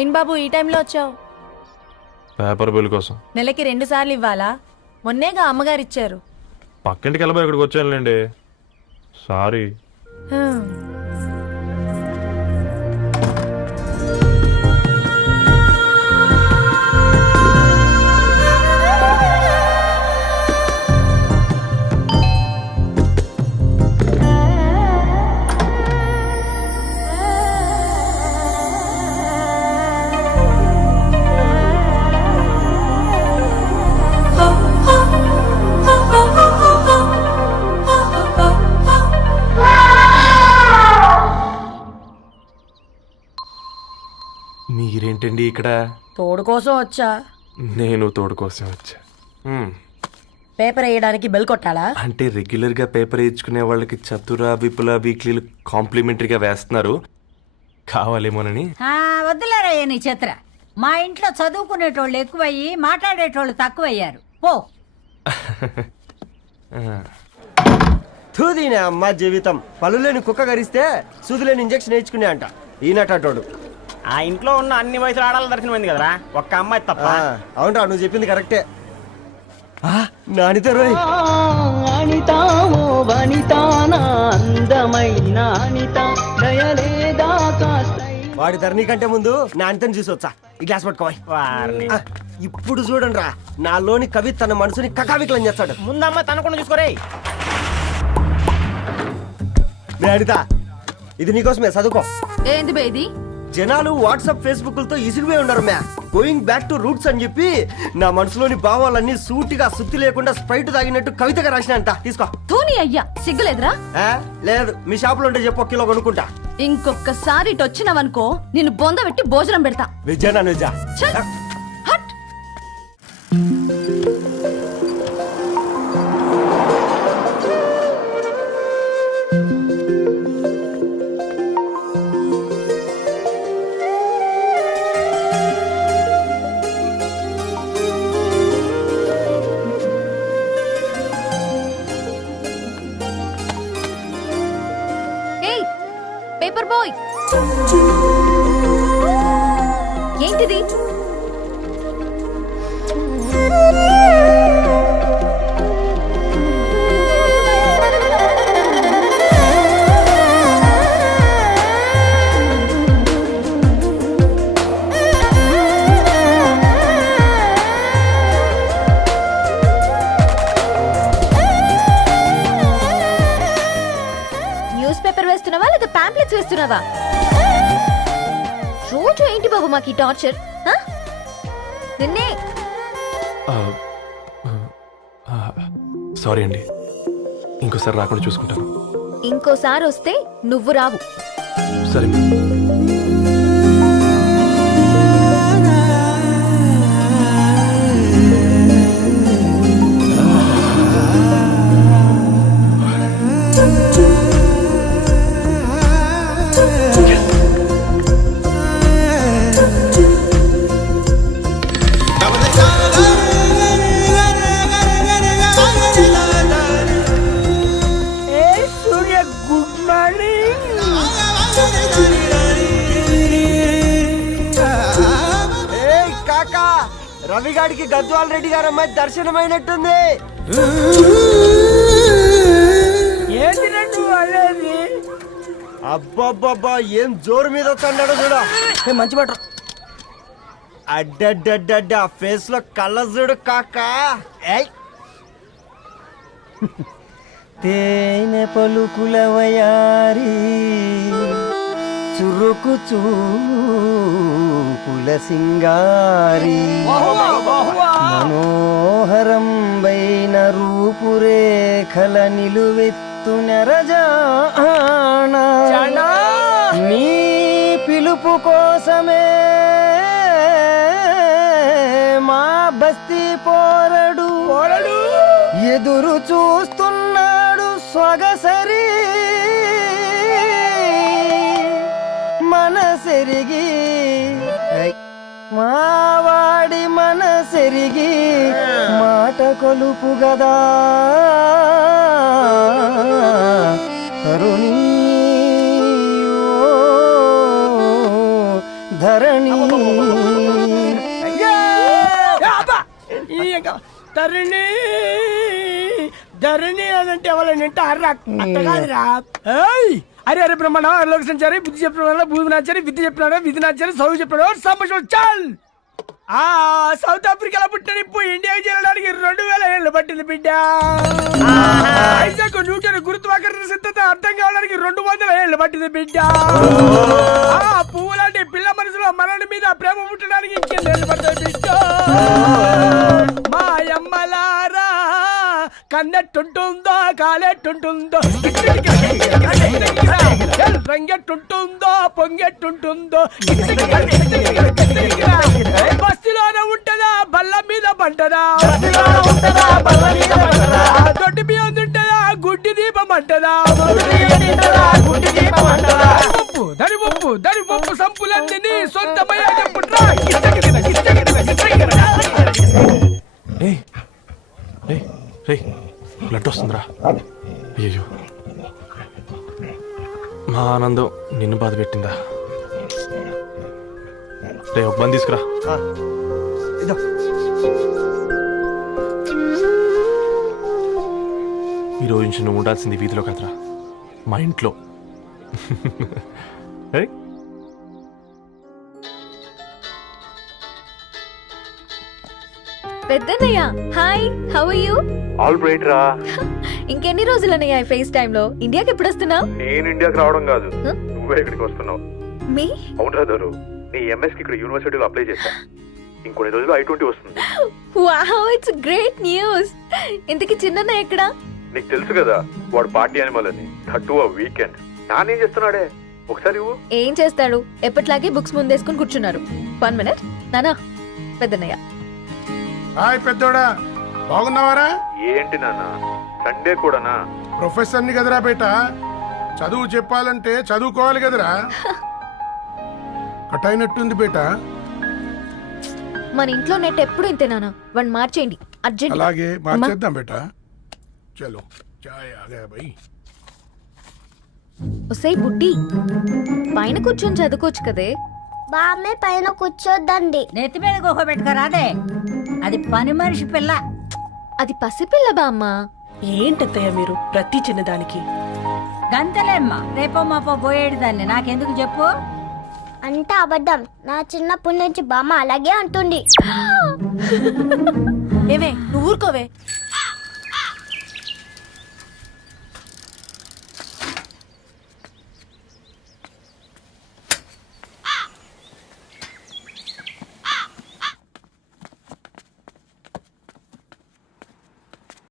ఏం బాబు ఈ టైంలో వచ్చావు? పేపర్ బిల్ కోసం. నెలకి 2 సార్లు ఇవ్వాలా? మొన్నేగా అమ్మగారు ఇచ్చారు. పక్కింటికి వెళ్ళబోయి ఇక్కడికి వచ్చానులేండి, సారీ. మీరేంటండి ఇక్కడ? తోడు కోసం వచ్చా. నేను తోడు కోసం వచ్చా. పేపర్ వేయడానికి బెల్ కొట్టాలా? అంటే రెగ్యులర్ గా పేపర్ వేయించుకునే వాళ్ళకి చతుర విపుల వీక్లీలు కాంప్లిమెంటరీగా వేస్తున్నారు, కావాలేమోనని. వద్దులేరయ్య నీ చిత్ర. మా ఇంట్లో చదువుకునేటోళ్ళు ఎక్కువయ్యి మాట్లాడేటోళ్ళు తక్కువయ్యారు. పో. తూదీనే అమ్మ జీవితం. పళ్ళులేని కుక్క గరిస్తే సూదులేని ఇంజక్షన్ వేయించుకునే అంట ఈనటోడు. ఆ ఇంట్లో ఉన్న అన్ని వయసులో ఆడాలి దర్శనమైంది కదరా, ఒక్క అమ్మాయి తప్ప. అవునరా, నువ్వు చెప్పింది కరెక్టే. నానితో రోయ్. వాడి ధరణి కంటే ముందు నానితని చూసి వచ్చా. ఈ గ్లాస్ పట్టుకోవాలి. ఇప్పుడు చూడండి రా, నాలోని కవి తన మనసుని కకావికలం చేస్తాడు. ముందమ్మ తనకుండా చూసుకోరే. అనిత, ఇది నీకోసమే, చదువుకో. ఏంది బేది? జనాలు వాట్సాప్ ఫేస్బుక్లతో ఇసిగిపోయి ఉన్నారు మ్యా. గోయింగ్ బ్యాక్ టు రూట్స్ అని చెప్పి నా మనసులోని భావాలన్నీ సూటిగా సుత్తి లేకుండా స్ప్రైట్ తాగినట్టు కవితగా రాసిన అంట. తీసుకో. తూని అయ్యా, సిగ్గులేదురా? లేదు, మీ షాప్ లో ఉంటే చెప్పు, కిలో కొనుక్కుంటా. ఇంకొకసారి ఇటు వచ్చినవనుకో నిన్ను బొంద పెట్టి భోజనం పెడతా. వెజ్జా నాన్ వెజ్జా? హట్. పేపర్ బాయ్, ఏంటిది? న్యూస్ పేపర్ వేస్తున్నావా లేదా పాంప్లెట్స్ వేస్తున్నావా? రోజు ఏంటి బాబు మాకు టార్చర్? నిన్నే. సారీ అండి, ఇంకోసారి రాకుండా చూసుకుంటాను. ఇంకోసారి వస్తే నువ్వు రావు. సరే. రవిగాడికి గద్వాల్ రెడ్డి గారు అమ్మాయి దర్శనమైనట్టుంది. అబ్బాబ్బా, ఏం జోరు మీద వస్తాడు చూడు. మంచి మాట. అడ్డడ్డడ్డ ఫేస్ లో కళ్ళ చూడు కాకా. తేనె పలుకుల వయారి చురుకు చూపుల సింగారి మనోహరం వైన రూపురేఖల నిలువెత్తు నెరజానా నీ పిలుపు కోసమే మా బస్తీ పోరడు ఎదురు చూస్తున్నాడు సొగసరి మనసెరిగి మావాడి మనసెరిగి మాట కొలుపు గదా తరుణీ ధరణి ధరణి ధరణి అదంటే ఎవరైనా అర్రా అట్ట కాదురా ఏయ్! అరే అరే బ్రహ్మణ లోక సంచారి బుద్ధి చెప్పిన భూమి నాచారి విద్య చెప్పినాడు విధి నాచారి చదువు చెప్పినాడు సంభాషణ చాల్ ఆ సౌత్ ఆఫ్రికాలో పుట్టిన ఇప్పుడు ఇండియాకి చేరడానికి 2000 ఏళ్ళు పట్టింది బిడ్డ ఐజాక్ న్యూటన్ గురుత్వాకర్షణ సిద్ధత అర్థం కావడానికి 200 ఏళ్ళు పట్టింది బిడ్డ ఆ పువ్వు లాంటి పిల్ల మనసులో మరణి మీద ప్రేమ పుట్టడానికి ఇంకేళ్ళు పడుతుంది బిడ్డ మా అమ్మలారా కన్నెట్టుంటుందో కాలెట్టుంటుందో రంగెట్టుంటుందో పొంగెట్టుంటుందో బస్తిలోనే ఉంటదా బల్ల మీద పంటదా దొడ్డి బియ్యం తింటదా గుడ్డి దీపం అంటదా దరి పప్పు సంపులన్నీ సొంతమయ్యా చెప్పుట్రా రే బ్లడ్ వస్తుందిరా అయ్యో మా ఆనందం నిన్ను బాధ పెట్టిందా రే ఒక బంద్ తీసుకురా ఇదో ఈరోజు నుంచి నువ్వు ఉండాల్సింది వీధిలో కదరా మా ఇంట్లో ఏయ్, పెద్దనయ్య hi how are you all right రా. ఇంకెన్ని రోజులనయ్యా ఫేస్ టైమ్ లో ఇండియాకి ఎప్పుడు వస్తున్నావు నేను ఇండియాకి రావడం కాదు, Huh? నువ్వే ఇక్కడికి వస్తున్నావు. మీ అవునరా దొరు, నీ ఎంఎస్ కి ఇక్కడ యూనివర్సిటీలో అప్లై చేశా. ఇంకొన్ని రోజులు I-20 వస్తుంది. Wow it's great news. ఇంతకి చిన్నన్న ఎక్కడా? నీకు తెలుసు కదా వాడు పార్టీ అనిమల్ అని, థర్టూ ఆ వీకెండ్. నానేం చేస్తున్నాడే ఒకసారి ఇవ్వు. ఏం చేస్తాడు, ఎప్పటిలాగే బుక్స్ ముందేసుకుని కూర్చున్నారు. 1 మినిట్ నానా. పెద్దనయ్య హాయ్ పెద్దోడా, బాగున్నావారా? ఏంటి నాన్న సండే కూడానా? ప్రొఫెసర్ని కదరా బేట, చదువు చెప్పాలంటే చదువుకోవాలి కదరా. కట్ అయినట్టుంది బేట. మన ఇంట్లో నెట్ ఎప్పుడు ఇంతే నానా. వన్ మార్చేయండి అర్జెంట్. అలాగే మార్చేద్దాం బేట. చలో చాయ్ ఆగా భయ్. ఒసై బుడ్డి, పైన కూర్చొని చదువుకోవచ్చు కదే. బామ్మే పైన కూర్చోద్దండి. నెత్తి మీద గుహ పెట్టుకోరాదే, అది పని మనిషి పిల్ల. అది పసిపిల్ల బామ్మ. ఏంటత్తయ్య మీరు ప్రతి చిన్నదానికి? గంతలేమ్మా, రేపో మాపో పోయేడు దాన్ని నాకెందుకు చెప్పు. అంటే అబద్ధం. నా చిన్నప్పటి నుంచి బామ్మ అలాగే అంటుంది. ఏవే నువ్వు ఊరుకోవే.